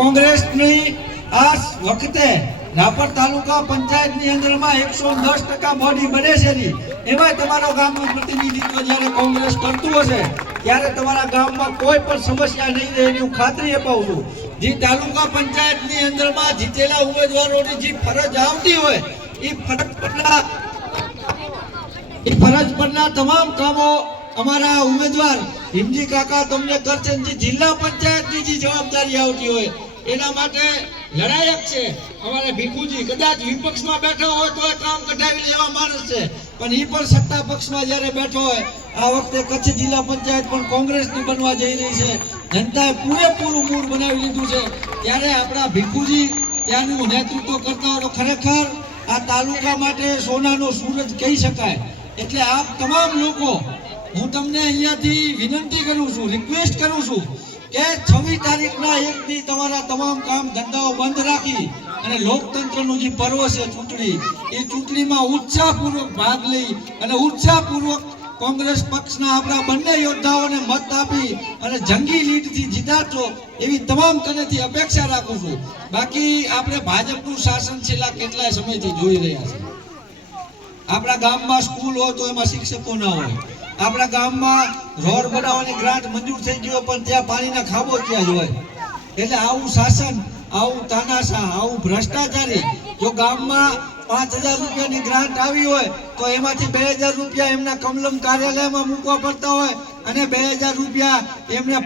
કોંગ્રેસની આ વખતે રાપર તાલુકા પંચાયતની અંદરમાં 110% બોડી બને છે ની એમાં તમારા ગામનું પ્રતિનિધિત્વ જ્યારે કોંગ્રેસ કરતું હશે ત્યારે તમારા ગામમાં કોઈ પણ સમસ્યા નહીં રહે એની હું ખાતરી અપાવું છું। જે તાલુકા પંચાયતની અંદરમાં જીતેલા ઉમેદવારોની જે ફરજ આવતી હોય એ ફરજ પરના તમામ કામો અમારા ઉમેદવાર હિમજી કાકા તમને કરશે। જે જિલ્લા પંચાયતની જે જવાબદારી આવતી હોય એના માટે લડાયક છે અમારે ભીખુજી। કદાચ વિપક્ષમાં બેઠો હોય તો કામ કઢાવી લેવા માણસ છે, પણ એ પણ સત્તા પક્ષમાં જ્યારે બેઠો હોય આ વખતે કચ્છ જિલ્લા પંચાયત પણ કોંગ્રેસની બનવા જઈ રહી છે। જનતાએ પૂરેપૂરું મૂડ બનાવી લીધું છે ત્યારે આપણા ભીખુજી ત્યાંનું નેતૃત્વ કરતા હોય ખરેખર આ તાલુકા માટે સોનાનો સૂરજ કહી શકાય। એટલે આપ તમામ લોકો હું તમને અહીંયાથી વિનંતી કરું છું, રિક્વેસ્ટ કરું છું કે 26 તારીખના એક દી તમારા તમામ કામ ધંધાઓ બંધ રાખી અને લોકતંત્રનું જે પર્વ છે ચૂંટણી, એ ચૂંટણીમાં ઉત્સાહપૂર્વક ભાગ લઈ અને ઉત્સાહપૂર્વક કોંગ્રેસ પક્ષના આપણા બંને યોદ્ધાઓને મત આપી અને જંગી લીડથી જીતાડજો એવી તમામ કનેથી અપેક્ષા રાખું છું। બાકી આપણે ભાજપનું શાસન છેલ્લા કેટલાય સમયથી જોઈ રહ્યા છે। આપણા ગામમાં સ્કૂલ હોય તો એમાં શિક્ષકો ના હોય, આપણા ગામમાં રોડ બનાવવાની ગ્રાન્ટ મંજૂર થઈ ગયો પણ ત્યાં પાણીના ખાબોચિયા જ હોય। એટલે આવું શાસન, આવું તાનાશાહ, આવું ભ્રષ્ટાચારી જો ગામમાં 5000 રૂપિયાની ગ્રાન્ટ આવી હોય તો એમાંથી 2000 રૂપિયા એમના કમલમ કાર્યાલયમાં મૂકવા પડતા હોય અને 2000 રૂપિયા એમને